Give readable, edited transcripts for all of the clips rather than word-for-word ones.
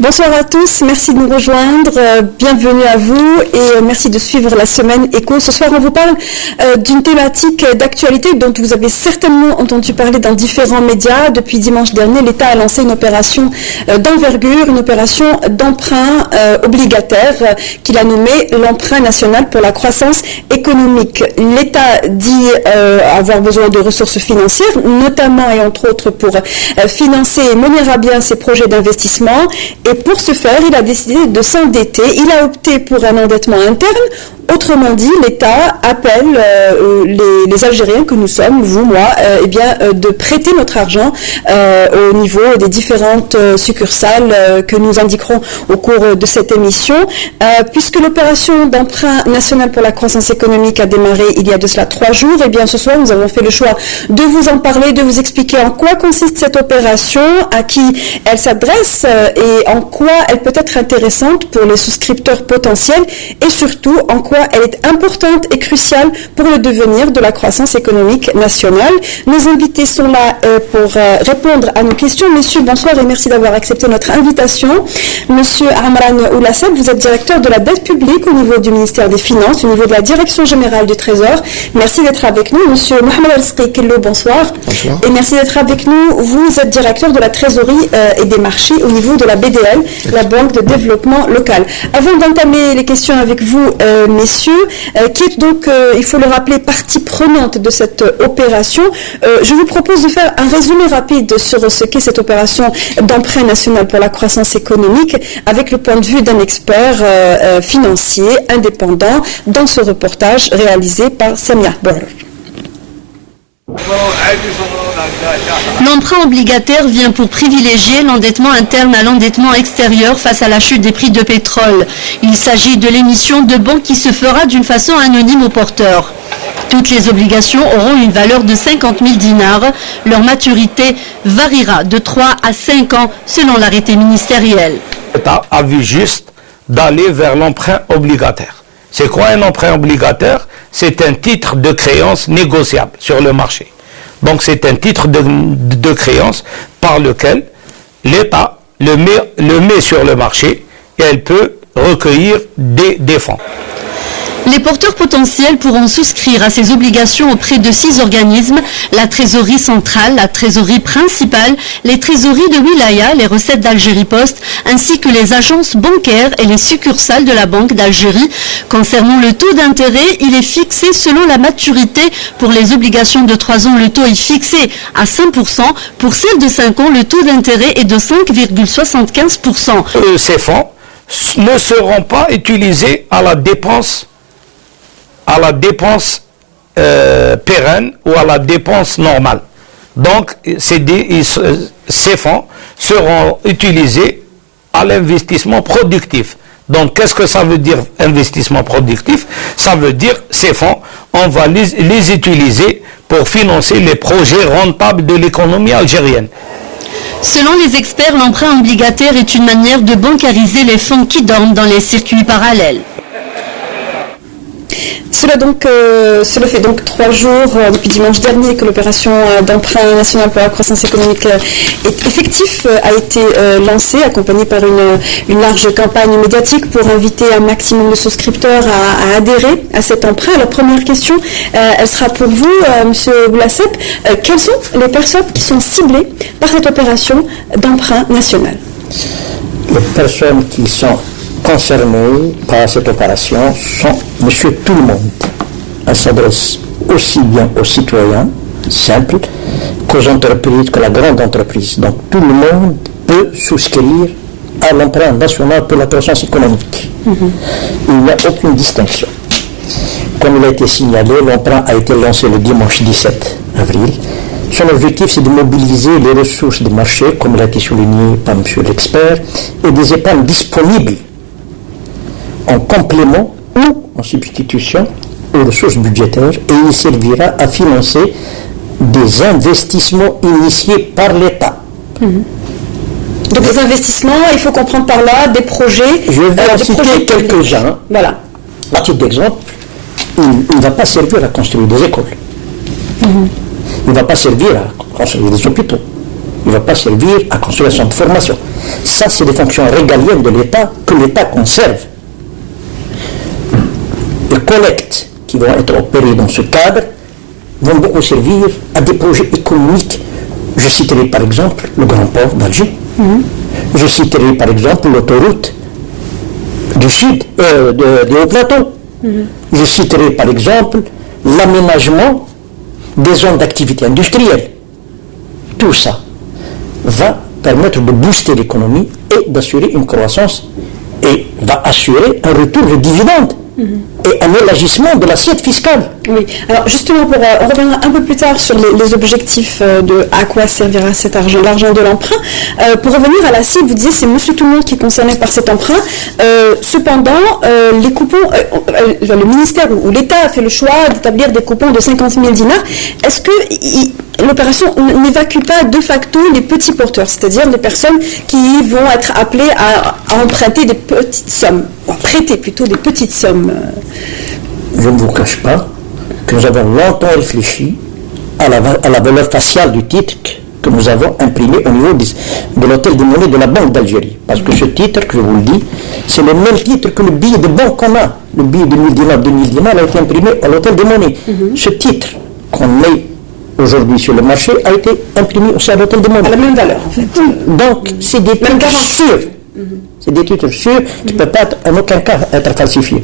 Bonsoir à tous, merci de nous rejoindre, bienvenue à vous et merci de suivre la semaine Écho. Ce soir, on vous parle d'une thématique d'actualité dont vous avez certainement entendu parler dans différents médias. Depuis dimanche dernier, l'État a lancé une opération d'envergure, une opération d'emprunt obligataire qu'il a nommée l'emprunt national pour la croissance économique. L'État dit avoir besoin de ressources financières, notamment et entre autres pour financer et mener à bien ses projets d'investissement. Et pour ce faire, il a décidé de s'endetter. Il a opté pour un endettement interne. Autrement dit, l'État appelle les Algériens que nous sommes, vous, moi, de prêter notre argent au niveau des différentes succursales que nous indiquerons au cours de cette émission. Puisque l'opération d'emprunt national pour la croissance économique a démarré il y a de cela 3 jours, et bien ce soir, nous avons fait le choix de vous en parler, de vous expliquer en quoi consiste cette opération, à qui elle s'adresse et en quoi elle peut être intéressante pour les souscripteurs potentiels et surtout en quoi elle est importante et cruciale pour le devenir de la croissance économique nationale. Nos invités sont là pour répondre à nos questions. Messieurs, bonsoir et merci d'avoir accepté notre invitation. Monsieur Amran Oulassab, vous êtes directeur de la dette publique au niveau du ministère des Finances, au niveau de la Direction générale du Trésor. Merci d'être avec nous. Monsieur Mohamed Al-Sqi-Kello, bonsoir. Bonsoir. Et merci d'être avec nous. Vous êtes directeur de la trésorerie et des marchés au niveau de la BDL, la Banque de développement local. Avant d'entamer les questions avec vous, messieurs, qui est donc, il faut le rappeler, partie prenante de cette opération, je vous propose de faire un résumé rapide sur ce qu'est cette opération d'emprunt national pour la croissance économique avec le point de vue d'un expert financier indépendant dans ce reportage réalisé par Samia Bor. L'emprunt obligataire vient pour privilégier l'endettement interne à l'endettement extérieur face à la chute des prix de pétrole. Il s'agit de l'émission de bons qui se fera d'une façon anonyme aux porteurs. Toutes les obligations auront une valeur de 50 000 dinars. Leur maturité variera de 3 à 5 ans selon l'arrêté ministériel. L'État a vu juste d'aller vers l'emprunt obligataire. C'est quoi un emprunt obligataire? C'est un titre de créance négociable sur le marché. Donc c'est un titre de créance par lequel l'État le met sur le marché et elle peut recueillir des fonds. Les porteurs potentiels pourront souscrire à ces obligations auprès de 6 organismes, la trésorerie centrale, la trésorerie principale, les trésoreries de Wilaya, les recettes d'Algérie Post, ainsi que les agences bancaires et les succursales de la Banque d'Algérie. Concernant le taux d'intérêt, il est fixé selon la maturité. Pour les obligations de 3 ans, le taux est fixé à 5%. Pour celles de 5 ans, le taux d'intérêt est de 5,75%. Ces fonds ne seront pas utilisés à la dépense pérenne ou à la dépense normale. Donc, ces fonds seront utilisés à l'investissement productif. Donc, qu'est-ce que ça veut dire investissement productif? Ça veut dire ces fonds, on va les utiliser pour financer les projets rentables de l'économie algérienne. Selon les experts, l'emprunt obligataire est une manière de bancariser les fonds qui dorment dans les circuits parallèles. Cela fait donc 3 jours depuis dimanche dernier que l'opération d'emprunt national pour la croissance économique est effective, a été lancée, accompagnée par une large campagne médiatique pour inviter un maximum de souscripteurs à adhérer à cet emprunt. La première question, elle sera pour vous, Monsieur Oulassab. Quelles sont les personnes qui sont ciblées par cette opération d'emprunt national? Les personnes qui sont concernés par cette opération sont monsieur tout le monde. Elle s'adresse aussi bien aux citoyens simples qu'aux entreprises, que la grande entreprise. Donc tout le monde peut souscrire à l'emprunt national pour la croissance économique. Il n'y a aucune distinction. Comme il a été signalé, l'emprunt a été lancé le dimanche 17 avril. Son objectif, c'est de mobiliser les ressources du marché, comme il a été souligné par monsieur l'expert, et des épargnes disponibles en complément ou en substitution aux ressources budgétaires, et il servira à financer des investissements initiés par l'État. Donc des investissements, il faut comprendre par là des projets. Je vais en citer quelques-uns. Voilà. À titre d'exemple, il ne va pas servir à construire des écoles. Il ne va pas servir à construire des hôpitaux. Il ne va pas servir à construire un centre de formation. Ça, c'est des fonctions régaliennes de l'État que l'État conserve. Les collectes qui vont être opérées dans ce cadre vont beaucoup servir à des projets économiques. Je citerai par exemple le Grand Port d'Alger. Je citerai par exemple l'autoroute du sud, des Hauts-Plateaux. Je citerai par exemple l'aménagement des zones d'activité industrielle. Tout ça va permettre de booster l'économie et d'assurer une croissance et va assurer un retour de dividendes et un élargissement de l'assiette fiscale. Oui, alors justement, on reviendra un peu plus tard sur les objectifs de à quoi servira cet argent, l'argent de l'emprunt. Pour revenir à la cible, vous disiez c'est Monsieur Tout-le-Monde qui est concerné par cet emprunt. Cependant, les coupons, le ministère ou l'État a fait le choix d'établir des coupons de 50 000 dinars. Est-ce que l'opération n'évacue pas de facto les petits porteurs, c'est-à-dire les personnes qui vont être appelées à emprunter des petites sommes, à prêter plutôt des petites sommes? Je ne vous cache pas que nous avons longtemps réfléchi à la valeur faciale du titre que nous avons imprimé au niveau de l'hôtel des monnaies de la Banque d'Algérie. Parce que ce titre, que je vous le dis, c'est le même titre que le billet de banque qu'on a. Le billet de 1000 dinars, 2000 dinars a été imprimé à l'hôtel des monnaies. Ce titre qu'on met aujourd'hui sur le marché a été imprimé aussi à l'hôtel des monnaies. À la même valeur, en fait. Donc, c'est des titres sûrs. C'est des titres sûrs qui ne peuvent pas en aucun cas être falsifiés.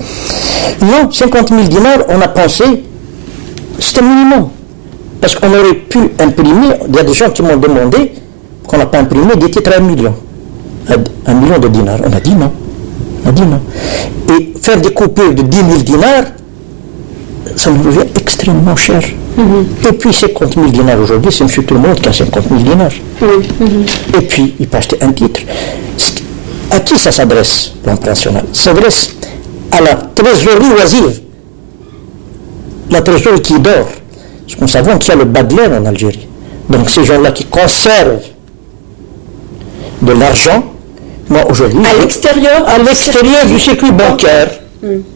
Non, 50 000 dinars, on a pensé, c'est un minimum. Parce qu'on aurait pu imprimer, il y a des gens qui m'ont demandé qu'on n'a pas imprimé des titres à 1 million. 1 million de dinars. On a dit non. Et faire des coupures de 10 000 dinars, ça nous revient extrêmement cher. Et puis 50 000 dinars aujourd'hui, c'est M. Tout-le-Monde qui a 50 000 dinars. Et puis, il peut acheter un titre. À qui ça s'adresse, l'emprunt national? Ça s'adresse à la trésorerie oisive, la trésorerie qui dort. Parce qu'on savons qu'il y a le bas de l'air en Algérie. Donc ces gens-là qui conservent de l'argent, moi aujourd'hui... À l'extérieur du circuit bancaire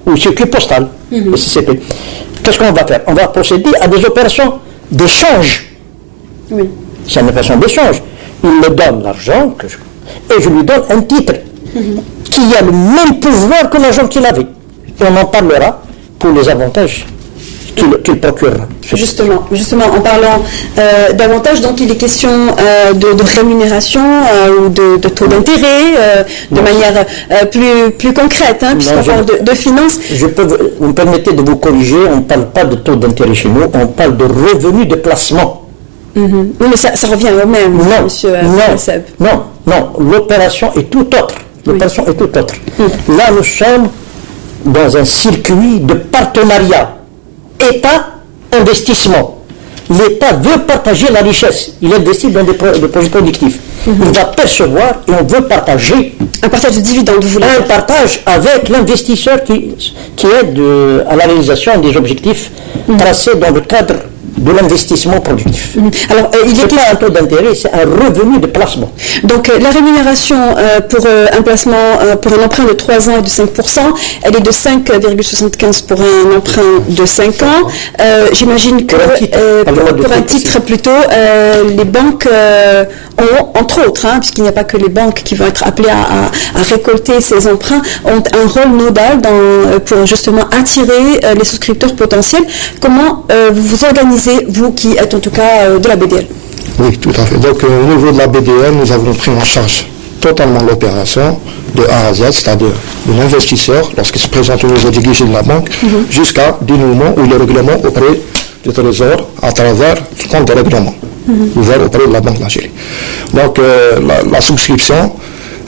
ou du circuit postal, le CCP. Qu'est-ce qu'on va faire? On va procéder à des opérations d'échange. Oui. C'est une opération d'échange. Il me donne l'argent et je lui donne un titre qui a le même pouvoir que l'argent qu'il avait. Et on en parlera pour les avantages qu'il procurera. Justement, en parlant davantage, donc il est question de rémunération ou de taux d'intérêt de manière plus concrète, puisqu'on parle de finances. Vous me permettez de vous corriger, on ne parle pas de taux d'intérêt chez nous, on parle de revenus de placement. Oui, mais ça revient au même, monsieur Seb. Non, l'opération est tout autre. Là, nous sommes dans un circuit de partenariat. État-investissement. L'État veut partager la richesse. Il investit dans des projets productifs. Il va percevoir et on veut partager. Un partage de dividendes, vous voulez dire? Un partage avec l'investisseur qui aide à la réalisation des objectifs tracés dans le cadre de l'investissement productif. Alors, il est pas un taux d'intérêt, c'est un revenu de placement. Donc, la rémunération pour un placement, pour un emprunt de 3 ans est de 5%, elle est de 5,75 pour un emprunt de 5 ans. J'imagine que pour un titre plutôt, les banques ont, entre autres, puisqu'il n'y a pas que les banques qui vont être appelées à récolter ces emprunts, ont un rôle nodal pour justement attirer les souscripteurs potentiels. Comment vous vous organisez, vous qui êtes en tout cas de la BDL? Oui, tout à fait. Donc au niveau de la BDL, nous avons pris en charge totalement l'opération de A à Z, c'est-à-dire de l'investisseur, lorsqu'il se présente au niveau du guichet de la banque, jusqu'à dénouement ou le règlement auprès du Trésor à travers le compte de règlement ouvert auprès de la Banque d'Algérie. Donc la souscription,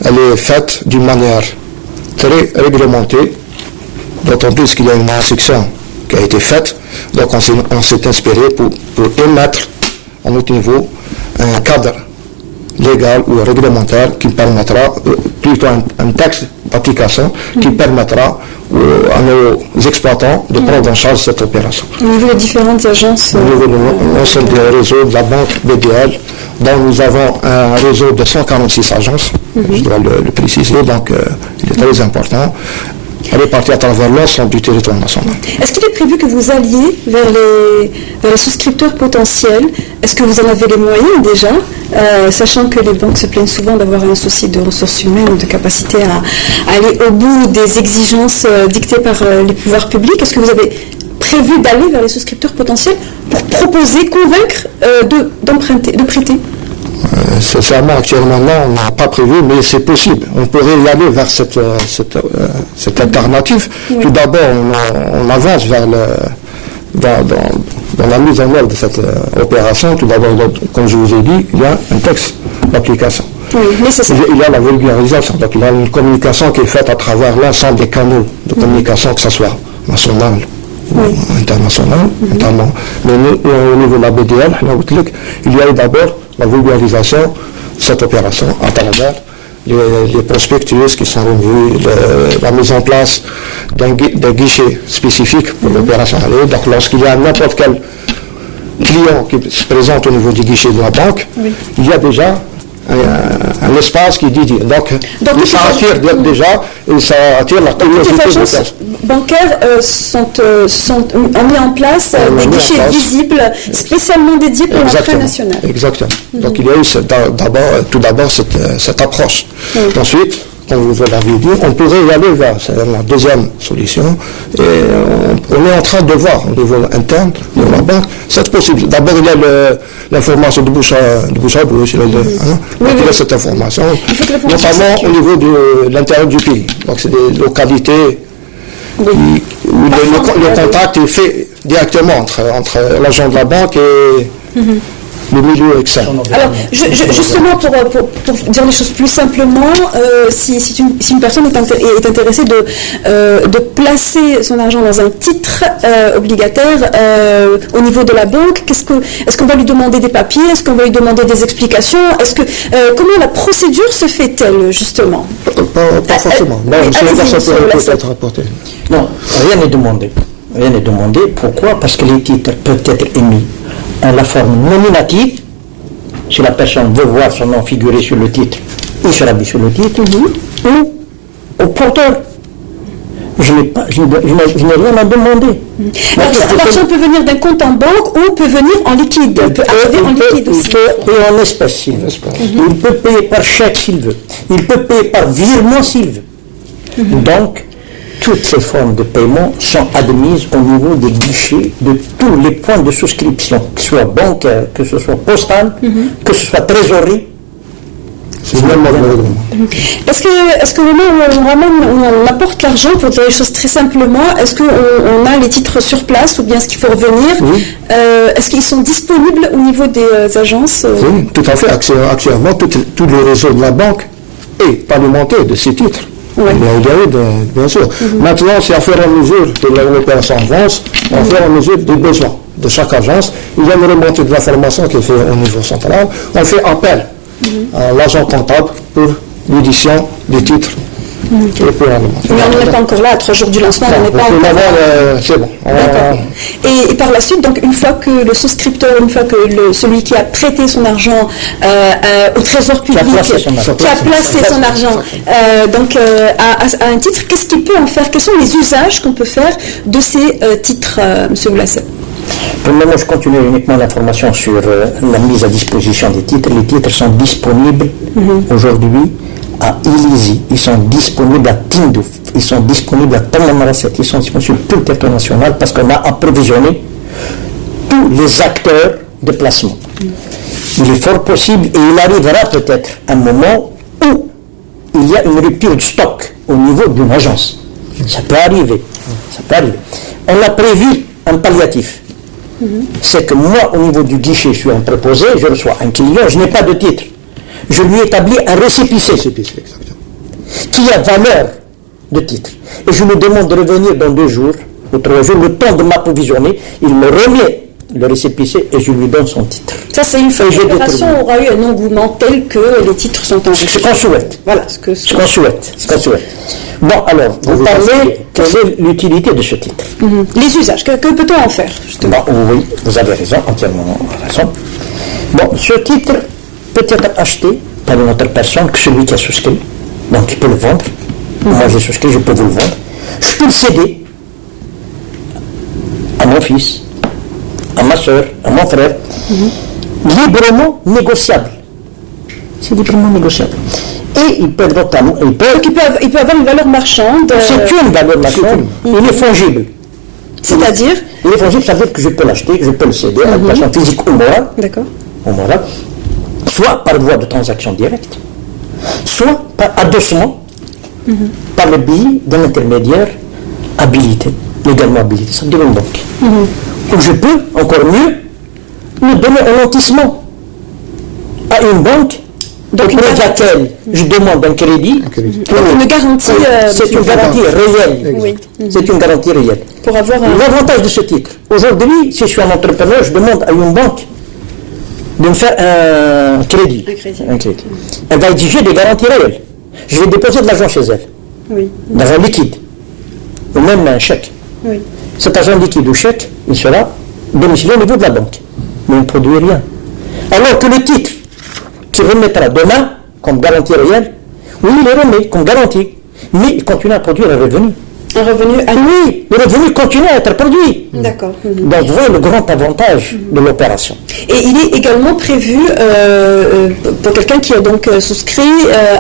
elle est faite d'une manière très réglementée, d'autant plus qu'il y a une instruction qui a été faite. Donc on s'est inspiré pour émettre à notre niveau un cadre légal ou réglementaire qui permettra, plutôt un texte d'application qui permettra à nos exploitants de prendre en charge cette opération. Au niveau des différentes agences Au niveau de l'ensemble des réseaux de la banque BDL, dont nous avons un réseau de 146 agences, je dois le préciser, donc il est très important. Elle est partie à travers l'ensemble du territoire national. Est-ce qu'il est prévu que vous alliez vers les souscripteurs potentiels? Est-ce que vous en avez les moyens déjà, sachant que les banques se plaignent souvent d'avoir un souci de ressources humaines ou de capacité à aller au bout des exigences dictées par les pouvoirs publics? Est-ce que vous avez prévu d'aller vers les souscripteurs potentiels pour proposer, convaincre d'emprunter, de prêter? Sincèrement, actuellement, non, on n'a pas prévu, mais c'est possible. On pourrait y aller vers cette alternative. Oui. Tout d'abord, on avance vers dans la mise en œuvre de cette opération. Tout d'abord, comme je vous ai dit, il y a un texte d'application. Oui, il y a la vulgarisation. Donc, il y a une communication qui est faite à travers l'ensemble des canaux de communication, que ce soit national ou international, notamment. Mais nous, au niveau de la BDL, il y a eu d'abord la vulgarisation de cette opération à travers les prospectus qui sont revenus, la mise en place d'un guichet spécifique pour l'opération. Donc lorsqu'il y a n'importe quel client qui se présente au niveau du guichet de la banque, il y a déjà un espace qui est dédié. Donc ça attire déjà, et ça attire la curiosité des agences bancaires ont mis en place des guichets visibles spécialement dédiés pour l'emprunt national. Exactement. Donc il y a eu tout d'abord cette approche. Ensuite, comme vous l'avez dit, on pourrait y aller vers la deuxième solution. Et on est en train de voir au niveau interne de la banque cette possibilité. D'abord, il y a l'information de bouche à bouche. Il y a cette information, notamment au niveau de l'intérieur du pays. Donc, c'est des localités où le contact est fait directement entre l'agent de la banque et le milieu externe. Alors, justement, pour dire les choses plus simplement, si une personne est intéressée de placer son argent dans un titre obligataire au niveau de la banque, est-ce qu'on va lui demander des papiers? Est-ce qu'on va lui demander des explications? Comment la procédure se fait-elle, justement? Pas forcément. Non, peut-être rapporter. Non, rien n'est demandé. Rien n'est demandé. Pourquoi? Parce que les titres peuvent être émis en la forme nominative. Si la personne veut voir son nom figurer sur le titre, il sera mis sur le titre, ou au porteur. Je n'ai rien à demander. L'argent peut venir d'un compte en banque ou peut venir en liquide. Il peut arriver en liquide aussi. Il peut payer en espèces s'il veut. Il peut payer par chèque s'il veut. Il peut payer par virement s'il veut. Donc, toutes ces formes de paiement sont admises au niveau des guichets de tous les points de souscription, que ce soit bancaire, que ce soit postal, que ce soit trésorerie. C'est même le règlement. Est-ce qu'au moment où on apporte l'argent, pour dire les choses très simplement, est-ce qu'on a les titres sur place ou bien est-ce qu'il faut revenir? Est-ce qu'ils sont disponibles au niveau des agences? Oui, tout à fait. Actuellement, tout le réseau de la banque est pavimenté de ces titres. Il y a eu, bien sûr. Maintenant, c'est à faire en mesure de l'opération avance, à faire en mesure des besoins de chaque agence. Il y a une remontée de l'information qui est faite au niveau central. On fait appel à l'agent comptable pour l'édition des titres. Et pour mais on n'est pas encore là, à 3 jours du lancement, on n'est pas encore là. C'est bon. Et par la suite, donc une fois que le souscripteur, celui qui a prêté son argent au trésor public, qui a placé son argent à un titre, qu'est-ce qu'il peut en faire? Quels sont les usages qu'on peut faire de ces titres, M. Oulasset? Pour le moment, je continue uniquement l'information sur la mise à disposition des titres. Les titres sont disponibles aujourd'hui à Illizi, ils sont disponibles à Tindouf, ils sont disponibles à Tamanrasset, ils sont disponibles sur tout le territoire national parce qu'on a approvisionné tous les acteurs de placement. Il est fort possible et il arrivera peut-être un moment où il y a une rupture de stock au niveau d'une agence. Ça peut arriver. On a prévu un palliatif. C'est que moi, au niveau du guichet, je suis un préposé, je reçois un client, je n'ai pas de titre. Je lui établis un récépissé qui a valeur de titre. Et je lui demande de revenir dans 2 jours ou 3 jours, le temps de m'approvisionner. Il me remet le récépissé et je lui donne son titre. Ça, c'est une fois que l'opération aura eu un engouement tel que les titres sont enregistrés. Ce qu'on souhaite. Voilà, ce qu'on souhaite. Bon, alors, vous parlez, quelle est l'utilité de ce titre? Les usages, que peut-on en faire, justement? Oui, vous avez raison, entièrement raison. Bon, ce titre peut être acheté par une autre personne que celui qui a souscrit. Donc, il peut le vendre. Moi, j'ai souscrit, je peux vous le vendre. Je peux le céder à mon fils, à ma soeur, à mon frère, librement négociable. C'est librement négociable. Et il peut notamment... Donc il peut avoir une valeur marchande. C'est une valeur marchande. Il est fongible. C'est-à-dire? Il est fongible, ça veut dire que je peux l'acheter, que je peux le céder à une personne physique ou morale. D'accord. Ou morale. Soit par voie de transaction directe, soit par adossement, par le biais d'un intermédiaire habilité, légalement habilité, ça veut dire une banque. Ou je peux, encore mieux, me donner un lotissement à une banque auprès de laquelle je demande un crédit. Une garantie. C'est une garantie réelle. Oui. C'est une garantie réelle. Pour avoir l'avantage de ce titre. Aujourd'hui, si je suis un entrepreneur, je demande à une banque de me faire un crédit. Un crédit. Elle va exiger des garanties réelles. Je vais déposer de l'argent chez elle. Oui. De l'argent liquide. Ou même un chèque. Oui. Cet argent liquide ou chèque, il sera domicilié au niveau de la banque. Mais il ne produit rien. Alors que le titre qui remettra demain comme garantie réelle, oui, il le remet comme garantie. Mais il continue à produire un revenu. Un revenu Oui, le revenu continue à être produit. D'accord. Donc, vous voyez le grand avantage de l'opération. Et il est également prévu, pour quelqu'un qui a donc souscrit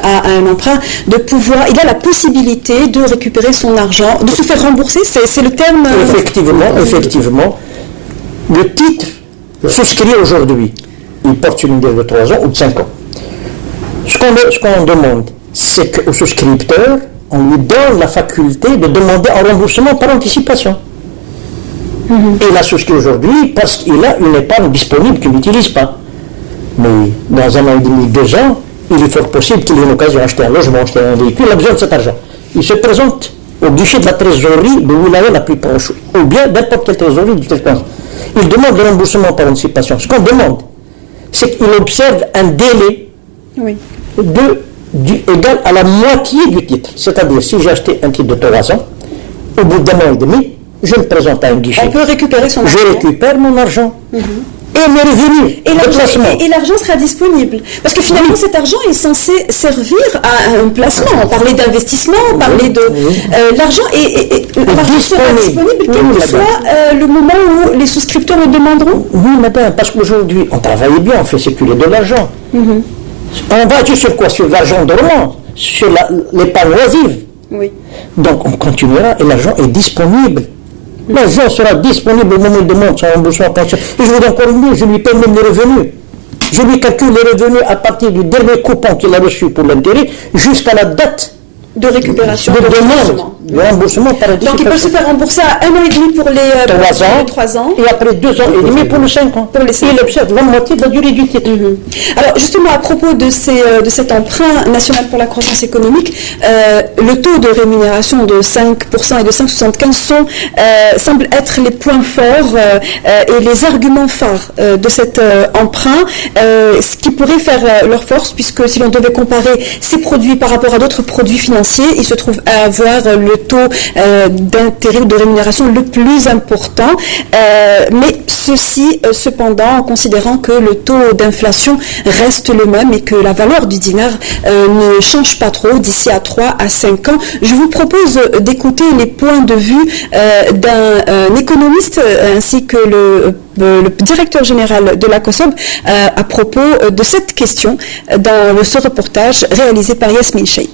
à un emprunt, de pouvoir, il a la possibilité de récupérer son argent, de se faire rembourser, c'est le terme... Effectivement, le titre souscrit aujourd'hui, il porte une durée de 3 ans ou de 5 ans. Ce qu'on demande, c'est qu'au souscripteur, on lui donne la faculté de demander un remboursement par anticipation. Et il a souscrit aujourd'hui parce qu'il a une épargne disponible qu'il n'utilise pas. Mais dans 1 an et demi, 2 ans, il est fort possible qu'il ait une occasion d'acheter un logement, acheter un véhicule, il a besoin de cet argent. Il se présente au guichet de la trésorerie de wilaya la plus proche, ou bien n'importe quelle trésorerie du territoire. Il demande le remboursement par anticipation. Ce qu'on demande, c'est qu'il observe un délai égal à la moitié du titre. C'est-à-dire, si j'ai acheté un titre de 3 ans, au bout d'1 an et demi, je me présente à un guichet. On peut récupérer son argent. Je récupère mon argent. Et mes revenus de placement. Et l'argent sera disponible. Parce que finalement, cet argent est censé servir à un placement. On parlait d'investissement, on parlait de... l'argent sera disponible quel que soit le moment où les souscripteurs le demanderont. Oui, madame, parce qu'aujourd'hui, on travaille bien, on fait circuler de l'argent. On va agir sur quoi? Sur l'argent dormant, sur l'épargne loisive. Oui. Donc on continuera et l'argent est disponible. L'argent sera disponible au moment où il demande son remboursement pension. Et je vous dis encore mieux, je lui paie même les revenus. Je lui calcule les revenus à partir du dernier coupon qu'il a reçu pour l'intérêt jusqu'à la date de récupération, de demande de remboursement par anticipation. Donc il peut se faire rembourser à 1 an et demi pour les 3 ans. Et après 2 ans et demi pour les 5 ans. Pour les 5 ans. Il observe la moitié de la durée du titre. Alors justement, à propos de cet emprunt national pour la croissance économique, le taux de rémunération de 5% et de 5,75 semblent être les points forts et les arguments phares de cet emprunt, ce qui pourrait faire leur force, puisque si l'on devait comparer ces produits par rapport à d'autres produits financiers, il se trouve à avoir le taux d'intérêt ou de rémunération le plus important, mais ceci cependant en considérant que le taux d'inflation reste le même et que la valeur du dinar ne change pas trop d'ici à 3 à 5 ans. Je vous propose d'écouter les points de vue d'un économiste ainsi que le directeur général de la COSOB à propos de cette question dans ce reportage réalisé par Yasmine Cheip.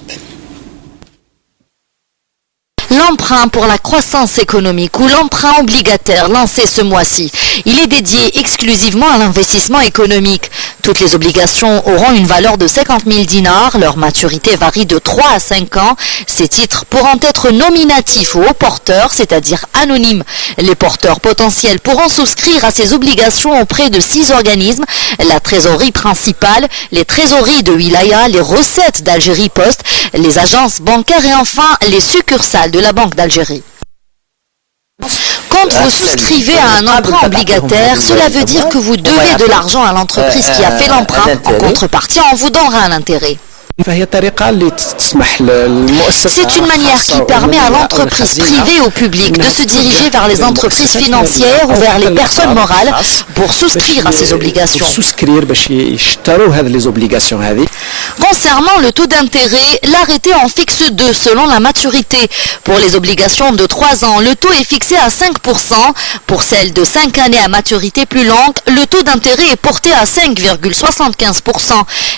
L'emprunt pour la croissance économique ou l'emprunt obligataire lancé ce mois-ci, il est dédié exclusivement à l'investissement économique. Toutes les obligations auront une valeur de 50 000 dinars. Leur maturité varie de 3 à 5 ans. Ces titres pourront être nominatifs ou aux porteurs, c'est-à-dire anonymes. Les porteurs potentiels pourront souscrire à ces obligations auprès de 6 organismes. La trésorerie principale, les trésoreries de wilaya, les recettes d'Algérie Post, les agences bancaires et enfin les succursales de la Banque d'Algérie. Quand vous souscrivez à un emprunt obligataire, cela veut dire que vous devez de l'argent à l'entreprise qui a fait l'emprunt. En contrepartie, on vous donnera un intérêt. C'est une manière qui permet à l'entreprise privée ou publique de se diriger vers les entreprises financières ou vers les personnes morales pour souscrire à ces obligations. Concernant le taux d'intérêt, l'arrêté en fixe 2 selon la maturité. Pour les obligations de 3 ans, le taux est fixé à 5%. Pour celles de 5 années à maturité plus longue, le taux d'intérêt est porté à 5,75%.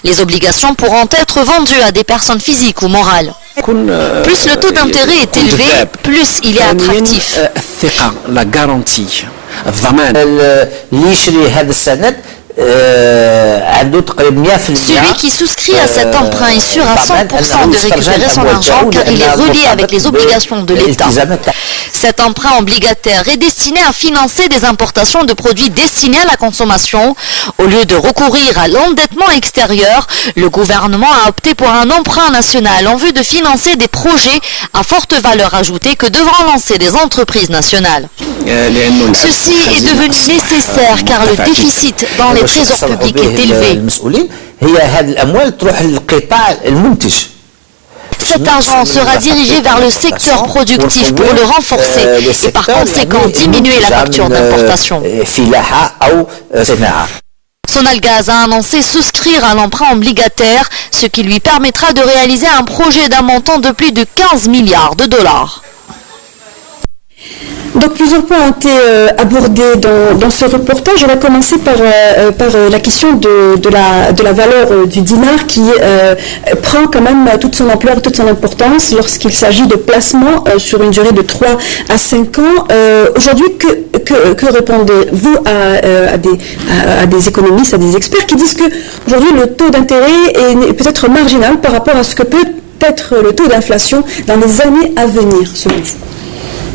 Les obligations pourront être vendues à des personnes physiques ou morales. Plus le taux d'intérêt est élevé, plus il est attractif. La garantie. Celui qui souscrit à cet emprunt est sûr à 100% de récupérer son argent car il est relié avec les obligations de l'État. Cet emprunt obligataire est destiné à financer des importations de produits destinés à la consommation. Au lieu de recourir à l'endettement extérieur, le gouvernement a opté pour un emprunt national en vue de financer des projets à forte valeur ajoutée que devront lancer des entreprises nationales. Ceci est devenu nécessaire car le déficit dans les trésors publics est élevé. Cet argent sera dirigé vers le secteur productif pour le renforcer et par conséquent diminuer la facture d'importation. Sonalgaz a annoncé souscrire à l'emprunt obligataire, ce qui lui permettra de réaliser un projet d'un montant de plus de 15 milliards de dollars. Donc plusieurs points ont été abordés dans ce reportage. On va commencer par la question de la valeur du dinar qui prend quand même toute son ampleur, toute son importance lorsqu'il s'agit de placements sur une durée de 3 à 5 ans. Aujourd'hui, que répondez-vous à des économistes, à des experts qui disent que aujourd'hui le taux d'intérêt est peut-être marginal par rapport à ce que peut être le taux d'inflation dans les années à venir, selon vous?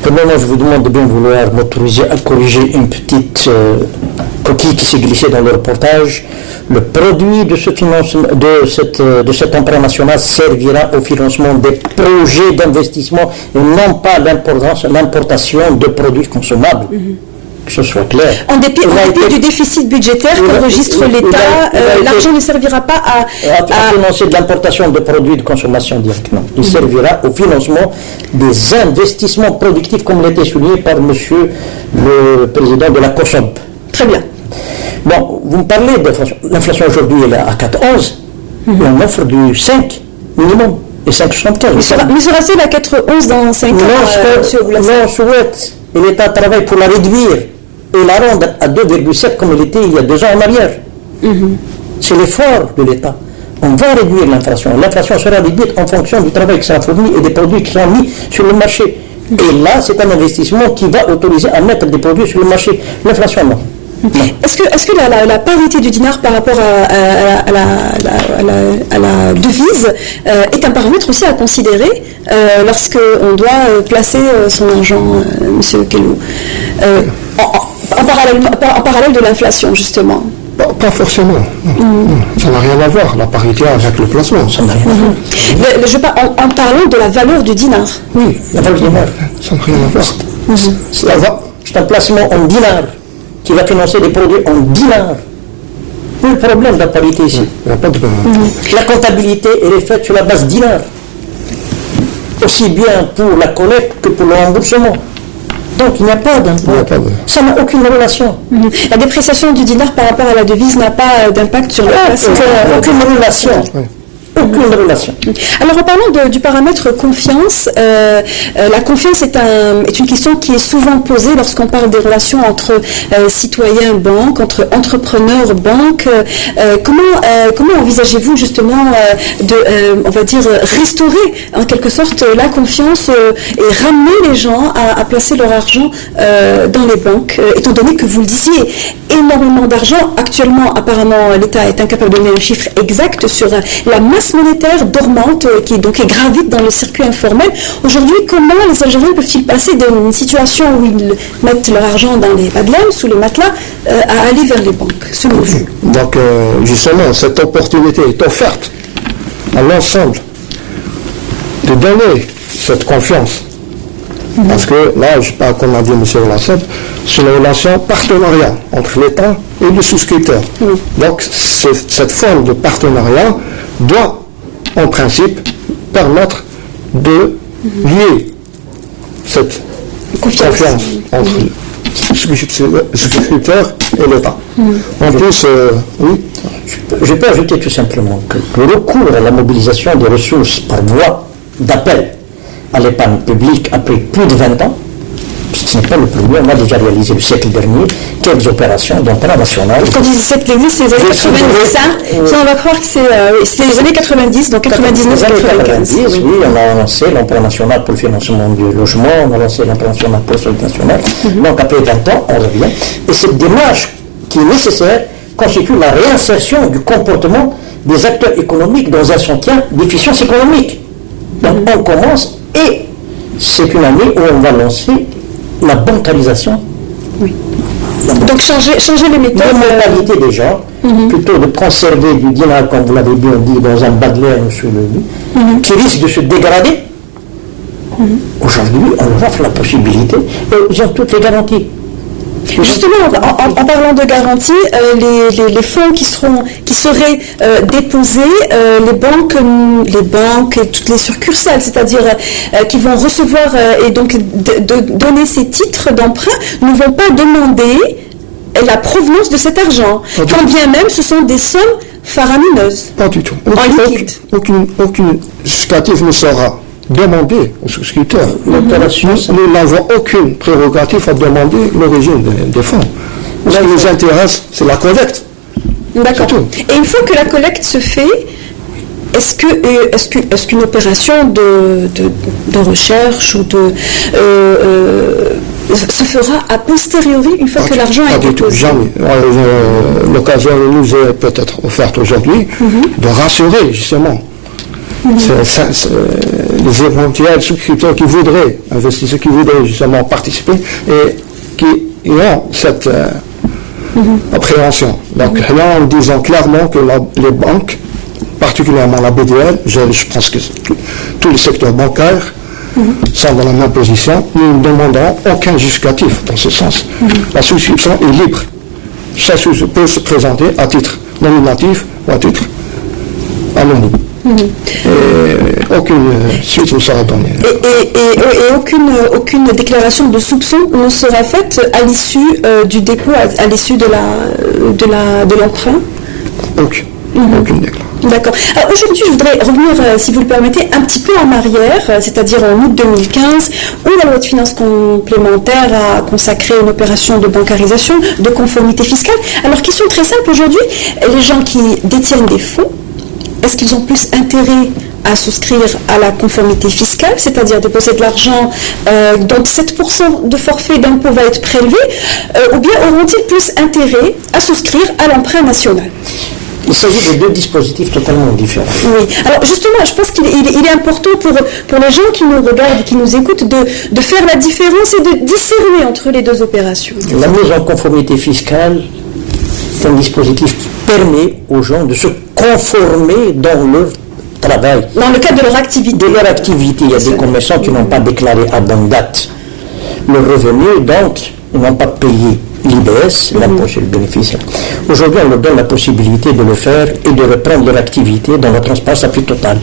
Premièrement, je vous demande de bien vouloir m'autoriser à corriger une petite coquille qui s'est glissée dans le reportage. Le produit de cet emprunt national servira au financement des projets d'investissement et non pas l'importation de produits consommables. Que ce soit clair. En dépit du déficit budgétaire qu'enregistre l'État, l'argent ne servira pas à financer de l'importation de produits de consommation directement. Il servira au financement des investissements productifs, comme l'a été souligné par monsieur le président de la COSOB. Très bien. Bon, vous me parlez d'inflation. L'inflation aujourd'hui, elle est à 4,11. Et on offre du 5 minimum. Et 5,75. Mais sera-t-il à 4,11 dans 5 ans, monsieur Oulassane? Non, je souhaite. Et l'État travaille pour la réduire et la rendre à 2,7 comme elle était il y a 2 ans en arrière. C'est l'effort de l'État. On va réduire l'inflation. L'inflation sera réduite en fonction du travail qui sera fourni et des produits qui seront mis sur le marché. Et là, c'est un investissement qui va autoriser à mettre des produits sur le marché. L'inflation, non. Est-ce que la parité du dinar par rapport à la devise est un paramètre aussi à considérer lorsqu'on doit placer son argent, M. Kellou, en parallèle de l'inflation, justement? Pas forcément. Non. Ça n'a rien à voir, la parité avec le placement. Ça n'a rien à voir. En parlant de la valeur du dinar. Oui, la valeur du dinar. Ça n'a rien à voir. C'est un placement en dinar qui va financer des produits en dinars. Où est le problème de la parité ici? Il n'y a pas de... La comptabilité, elle est faite sur la base dinars. Aussi bien pour la collecte que pour le remboursement. Donc il n'y a pas d'impact. Ça n'a aucune relation. La dépréciation du dinar par rapport à la devise n'a pas d'impact sur le placement. Aucune relation. Aucune relation. Alors en parlant du paramètre confiance, la confiance est une question qui est souvent posée lorsqu'on parle des relations entre citoyens-banques, entre entrepreneurs-banques. Comment envisagez-vous justement on va dire, restaurer en quelque sorte la confiance et ramener les gens à placer leur argent dans les banques, étant donné que vous le disiez, énormément d'argent. Actuellement, apparemment, l'État est incapable de donner un chiffre exact sur la masse monétaire dormante qui gravite dans le circuit informel. Aujourd'hui, comment les Algériens peuvent-ils passer d'une situation où ils mettent leur argent dans les badlams, sous les matelas, à aller vers les banques, selon vous? Donc, justement, cette opportunité est offerte à l'ensemble de donner cette confiance. Parce que là, comme a dit M. Oulassane, c'est une relation partenariat entre l'État et le souscripteur. Donc, cette forme de partenariat doit en principe, permettre de lier cette confiance entre le souscripteur et l'État. En plus, oui. Je peux ajouter tout simplement que le recours à la mobilisation des ressources par voie d'appel à l'épargne publique après plus de 20 ans, ce n'est pas le premier. On a déjà réalisé le siècle dernier quelques opérations d'emprunt national. Quand il dit siècle dernier, c'est les années 90, ça on va croire que c'est les années 90, donc 99 90. Oui, on a lancé l'emprunt national pour le financement du logement, on a lancé l'emprunt national pour le solidarité nationale. Donc après 20 ans, on revient. Et cette démarche qui est nécessaire constitue la réinsertion du comportement des acteurs économiques dans un soutien d'efficience économique. Donc on commence et c'est une année où on va lancer la bancarisation. Oui. Donc changer les méthodes. La mentalité des gens, plutôt de conserver du dinar, comme vous l'avez bien dit, dans un bas de laine ou sous le lit, qui risque de se dégrader. Aujourd'hui, on leur offre la possibilité, et ils ont toutes les garanties. Justement, en parlant de garantie, les fonds qui seraient déposés, les banques et toutes les succursales, c'est-à-dire qui vont recevoir et donc donner ces titres d'emprunt, ne vont pas demander la provenance de cet argent, quand bien même ce sont des sommes faramineuses. Pas du tout. Aucune justificatif ne sera demandé aux souscripteurs. Nous n'avons aucune prérogative à demander l'origine des fonds. Ce qui nous intéresse, c'est la collecte. D'accord. Et une fois que la collecte se fait, est-ce qu'une opération de recherche ou se fera a posteriori une fois que l'argent a été déposé? Jamais. L'occasion nous est peut-être offerte aujourd'hui de rassurer justement les éventuels souscripteurs qui voudraient, investisseurs qui voudraient justement participer et qui ont cette appréhension. Donc là, en disant clairement que les banques, particulièrement la BDL, je pense que tous les secteurs bancaires sont dans la même position, nous ne demandons aucun justificatif dans ce sens. La souscription est libre. Chaque souscription peut se présenter à titre nominatif ou à titre anonyme. Et aucune suite ne sera donnée. Et aucune déclaration de soupçon ne sera faite à l'issue du dépôt, à l'issue de l'emprunt? Aucune déclaration. D'accord. Alors aujourd'hui, je voudrais revenir, si vous le permettez, un petit peu en arrière, c'est-à-dire en août 2015, où la loi de finances complémentaire a consacré une opération de bancarisation, de conformité fiscale. Alors, question très simple aujourd'hui, les gens qui détiennent des fonds, est-ce qu'ils ont plus intérêt à souscrire à la conformité fiscale, c'est-à-dire déposer de l'argent dont 7% de forfait d'impôt va être prélevé, ou bien auront-ils plus intérêt à souscrire à l'emprunt national? Il s'agit de deux dispositifs totalement différents. Oui. Alors justement, je pense qu'il est important pour les gens qui nous regardent et qui nous écoutent de faire la différence et de discerner entre les deux opérations. La mise en conformité fiscale est un dispositif qui permet aux gens de se conformer dans leur travail. Dans le cadre de leur activité. Il y a des commerçants qui n'ont pas déclaré à bonne date le revenu, donc ils n'ont pas payé l'IBS, l'impôt sur le bénéfice. Aujourd'hui, on leur donne la possibilité de le faire et de reprendre leur activité dans la transparence la plus totale.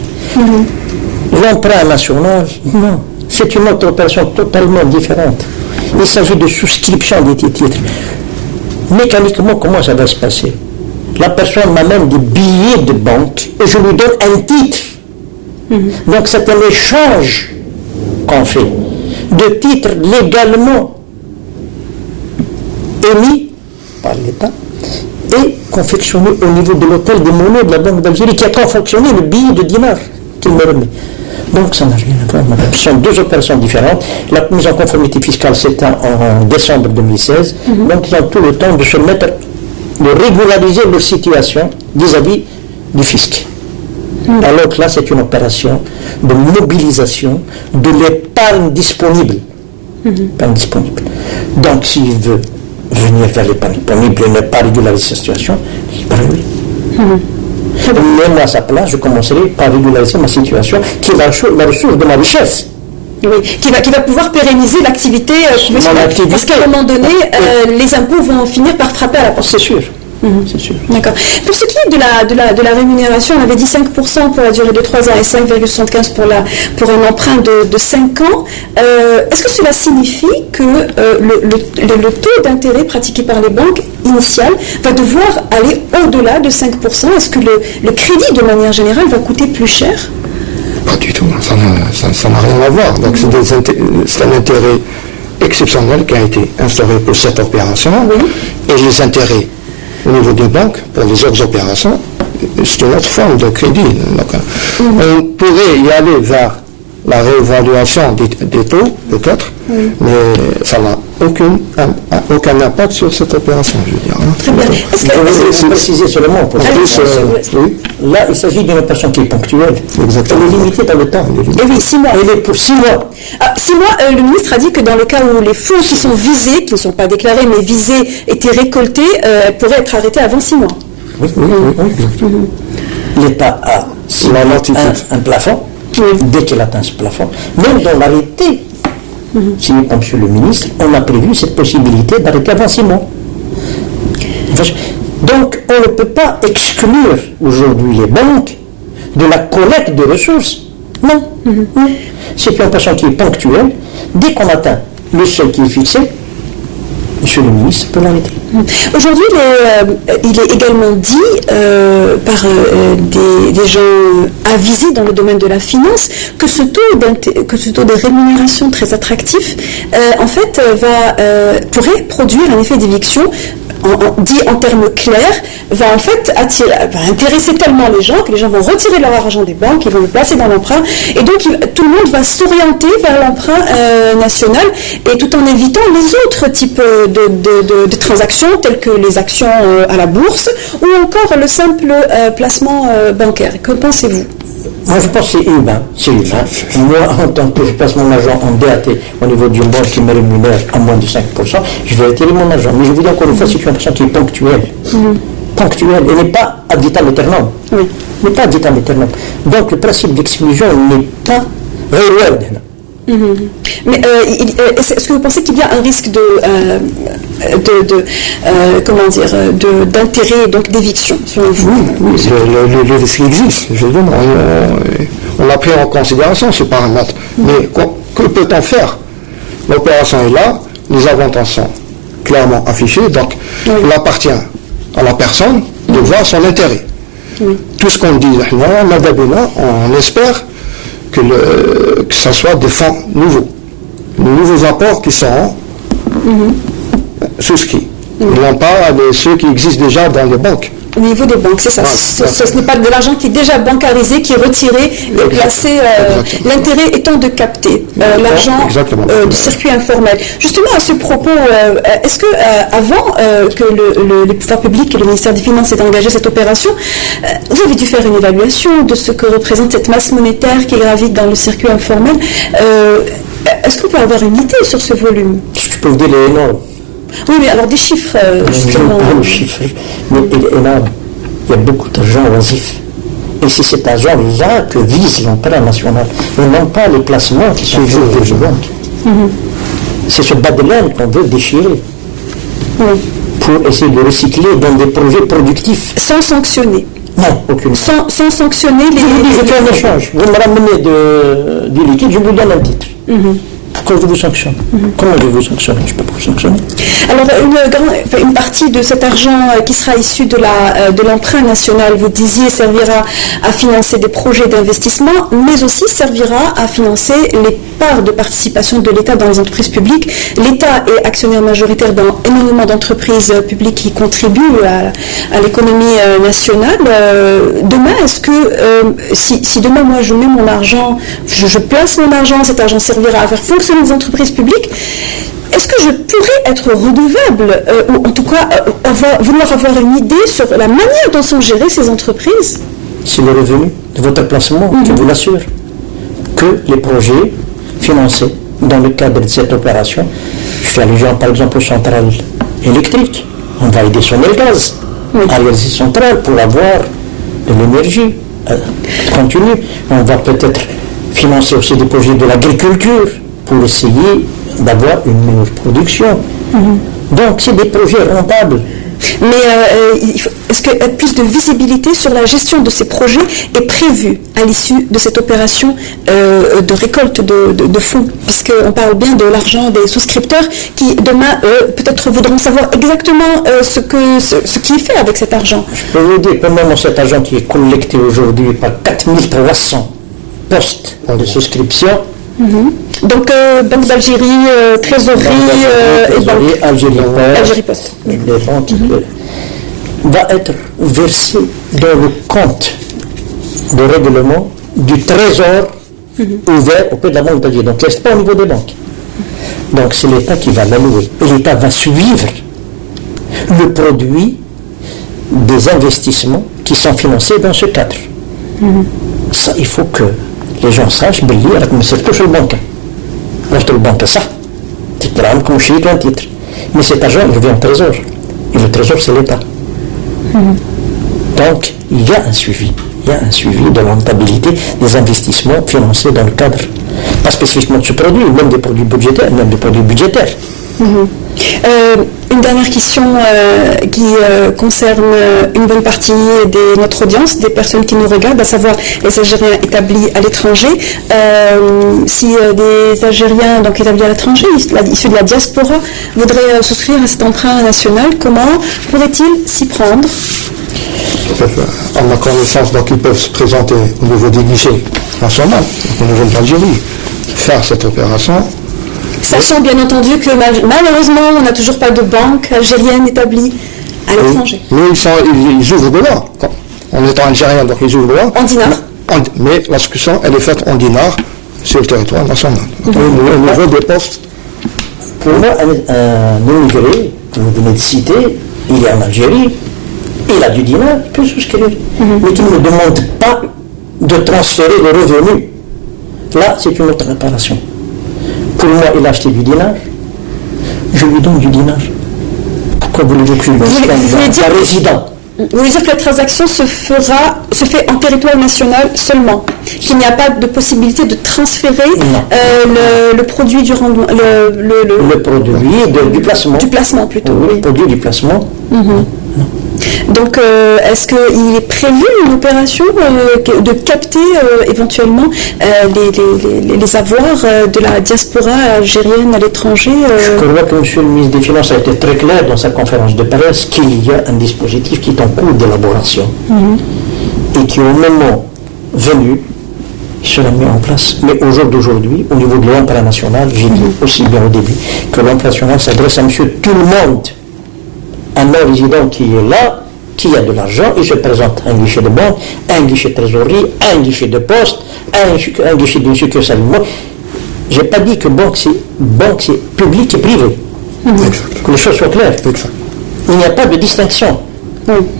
L'emprunt national, non. C'est une autre opération totalement différente. Il s'agit de souscription des titres. Mécaniquement, comment ça va se passer? La personne m'amène des billets de banque et je lui donne un titre. Donc c'est un échange qu'on fait de titres légalement émis par l'État et confectionné au niveau de l'hôtel des monnaies de la Banque d'Algérie qui a confectionné le billet de dinar qu'il me remet. Donc ça n'a rien à voir, madame. Ce sont deux opérations différentes. La mise en conformité fiscale s'éteint en décembre 2016. Donc ils ont tout le temps de se mettre, de régulariser leur situation vis-à-vis du fisc. Alors que là, c'est une opération de mobilisation de l'épargne disponible. Donc s'il veut venir vers l'épargne disponible et ne pas régulariser sa situation, c'est pas lui. Mais moi, à sa place, je commencerai par régulariser ma situation, qui est la ressource de ma richesse. Oui, qui va pouvoir pérenniser l'activité. Parce qu'à un moment donné, les impôts vont finir par frapper à la porte. C'est sûr. c'est sûr. D'accord. Pour ce qui est de la rémunération, on avait dit 5% pour la durée de 3 ans et 5,75% pour un emprunt de 5 ans. Est-ce que cela signifie que le taux d'intérêt pratiqué par les banques initiales va devoir aller au-delà de 5%? Est-ce que le crédit, de manière générale, va coûter plus cher? Pas du tout, ça n'a rien à voir. Donc c'est un intérêt exceptionnel qui a été instauré pour cette opération. Et les intérêts au niveau des banques pour les autres opérations, c'est une autre forme de crédit. Donc, on pourrait y aller vers la réévaluation des taux, peut-être, mais ça n'a aucun impact sur cette opération, je veux dire. Très bien. Est-ce que Je vais préciser seulement pour là, il s'agit d'une opération qui est ponctuelle. Exactement. Elle est limitée dans le temps. Et oui, 6 mois. Elle est pour 6 mois. 6 mois, le ministre a dit que dans le cas où les fonds qui sont visés, qui ne sont pas déclarés, mais visés, étaient récoltés, pourraient être arrêtés avant 6 mois. Oui. L'État a un plafond. Dès qu'il atteint ce plafond, même dans l'arrêté signé par M. le ministre, on a prévu cette possibilité d'arrêter avant 6 mois. Donc, on ne peut pas exclure aujourd'hui les banques de la collecte de ressources. Non. C'est une opération qui est ponctuelle. Dès qu'on atteint le seuil qui est fixé, M. le ministre peut l'arrêter. Aujourd'hui, il est également dit par des gens avisés dans le domaine de la finance que ce taux de rémunération très attractif, en fait, pourrait produire un effet d'éviction. Dit en termes clairs, va en fait intéresser tellement les gens que les gens vont retirer leur argent des banques, ils vont le placer dans l'emprunt, et donc tout le monde va s'orienter vers l'emprunt national, et tout en évitant les autres types de transactions, telles que les actions à la bourse, ou encore le simple placement bancaire. Que pensez-vous ? Moi, je pense que c'est humain. Moi, en tant que je place mon argent en DAT au niveau d'une banque qui me rémunère à moins de 5%, je vais retirer mon argent. Mais je vous dis encore une fois, c'est une personne qui est ponctuelle. Ponctuelle. Elle n'est pas ad vitam aeternam. Elle n'est pas ad vitam aeternam. Donc, le principe d'exclusion n'est pas réel. Mais est-ce que vous pensez qu'il y a un risque d'intérêt, donc d'éviction, selon vous? Oui, le risque existe. On l'a pris en considération, ce paramètre. Mais que peut-on faire? L'opération est là, les avantages sont clairement affichés, donc il appartient à la personne de voir son intérêt. Tout ce qu'on dit, on espère que ce soit des fonds nouveaux, de nouveaux apports qui seront souscrits. Non pas ceux qui existent déjà dans les banques. Au niveau des banques, c'est ça. Ce n'est pas de l'argent qui est déjà bancarisé, qui est retiré et placé. L'intérêt étant de capter l'argent du circuit informel. Justement, à ce propos, est-ce que avant que les pouvoirs publics et le ministère des Finances aient engagé cette opération, vous avez dû faire une évaluation de ce que représente cette masse monétaire qui gravite dans le circuit informel. Est-ce qu'on peut avoir une idée sur ce volume? Je peux vous dire les énormes. Oui, mais alors des chiffres, justement. Je ne pas de chiffres, mais il est énorme. Il y a beaucoup d'argent oisif. Et c'est cet argent-là que vise l'emprunt national, et non pas les placements qui sont faits des banques. C'est ce bas de laine qu'on veut déchirer pour essayer de recycler dans des projets productifs. Sans sanctionner. Non, aucune. Sans sanctionner les... Je fais un échange. Vous me ramenez du liquide, je vous donne un titre. Pourquoi je vous sanctionne? Comment je vous sanctionne? Je ne peux pas vous sanctionner. Alors, une partie de cet argent qui sera issu de l'emprunt national, vous disiez, servira à financer des projets d'investissement, mais aussi servira à financer les parts de participation de l'État dans les entreprises publiques. L'État est actionnaire majoritaire dans énormément d'entreprises publiques qui contribuent à l'économie nationale. Demain, est-ce que si demain, moi, je mets mon argent, je place mon argent, cet argent servira à faire fonctionner les entreprises publiques, est-ce que je pourrais être redevable, ou en tout cas vouloir avoir une idée sur la manière dont sont gérées ces entreprises? C'est le revenu de votre placement qui vous l'assure que les projets financés dans le cadre de cette opération, je fais allusion par exemple aux centrales électriques, on va aider son gaz à réaliser ces centrales pour avoir de l'énergie continue. On va peut-être financer aussi des projets de l'agriculture pour essayer d'avoir une meilleure production. Donc c'est des projets rentables. Mais est-ce que plus de visibilité sur la gestion de ces projets est prévue à l'issue de cette opération de récolte de fonds, puisqu'on parle bien de l'argent des souscripteurs qui demain peut-être voudront savoir exactement ce qui est fait avec cet argent. Je peux vous dire que même cet argent qui est collecté aujourd'hui par 4300 postes de souscription. Donc Banque d'Algérie, Trésorerie et Banque Algérie Post. Va être versé dans le compte de règlement du Trésor ouvert auprès de la Banque d'Algérie. Donc, ce n'est pas au niveau des banques. Donc, c'est l'État qui va l'allouer. Et l'État va suivre le produit des investissements qui sont financés dans ce cadre. Ça, il faut que les gens sachent, c'est tout sur le banque. Le banque, ça. C'est comme je suis un titre. Mais cet argent, il revient au Trésor. Et le Trésor, c'est l'État. Donc, il y a un suivi. Il y a un suivi de la rentabilité des investissements financés dans le cadre, pas spécifiquement de ce produit, même des produits budgétaires. Une dernière question qui concerne une bonne partie de notre audience, des personnes qui nous regardent, à savoir les Algériens établis à l'étranger. Si des Algériens donc établis à l'étranger, issus de la diaspora, voudraient souscrire à cet emprunt national, comment pourraient-ils s'y prendre ? Tout à fait. À ma connaissance, donc ils peuvent se présenter au niveau des guichets nationaux, au niveau de l'Algérie, faire cette opération. Sachant bien entendu que malheureusement, on n'a toujours pas de banque algérienne établie à l'étranger. Mais ils ouvrent droit. En étant algériens, donc ils ouvrent droit. En dinars. Mais l'inscription, elle est faite en dinars sur le territoire national. Au niveau des postes. Pour moi, un immigré, que vous venez de citer, il est en Algérie, il a du dinar, il peut souscrire. Mais qui ne demande pas de transférer le revenu. Là, c'est une autre réparation. Pour moi, il a acheté du dinar, je lui donne du dinar. Pourquoi voulez-vous que je lui donne un résident? Vous voulez dire que la transaction se fait en territoire national seulement, qu'il n'y a pas de possibilité de transférer le produit du rendement, le produit du placement. Du placement plutôt. Oui. Le produit du placement. Donc, est-ce qu'il est prévu une opération de capter éventuellement les avoirs de la diaspora algérienne à l'étranger Je crois que M. le ministre des Finances a été très clair dans sa conférence de presse qu'il y a un dispositif qui est en cours d'élaboration et qui, au moment venu, sera mis en place. Mais au jour d'aujourd'hui, au niveau de l'emprunt national, j'ai dit aussi bien au début que l'emprunt national s'adresse à monsieur tout le monde. Un non-résident qui est là, qui a de l'argent, il se présente à un guichet de banque, un guichet de trésorerie, un guichet de poste, un guichet d'une succursale. Je n'ai pas dit que banque c'est public et privé. Que les choses soient claires. Il n'y a pas de distinction.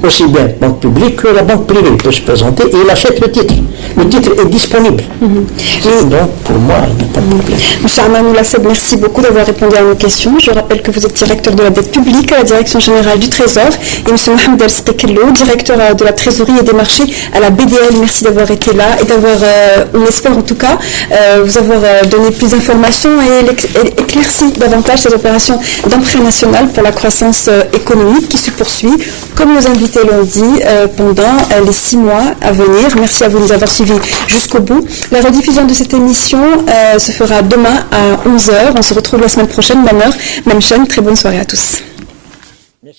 Aussi bien banque publique que la banque privée peut se présenter et il achète le titre. Le titre est disponible. Donc, pour moi, il n'y a pas de problème. M. Armanou Lasseb, merci beaucoup d'avoir répondu à nos questions. Je rappelle que vous êtes directeur de la dette publique à la Direction générale du Trésor et M. Mohamed El-Stekello, directeur de la trésorerie et des marchés à la BDL. Merci d'avoir été là et d'avoir, on espère en tout cas, vous avoir donné plus d'informations et éclairci davantage cette opération d'emprunt national pour la croissance économique qui se poursuit, comme nos invités l'ont dit, pendant les 6 mois à venir. Merci à vous de nous avoir suivis jusqu'au bout. La rediffusion de cette émission se fera demain à 11h. On se retrouve la semaine prochaine, même heure, même chaîne. Très bonne soirée à tous. Merci.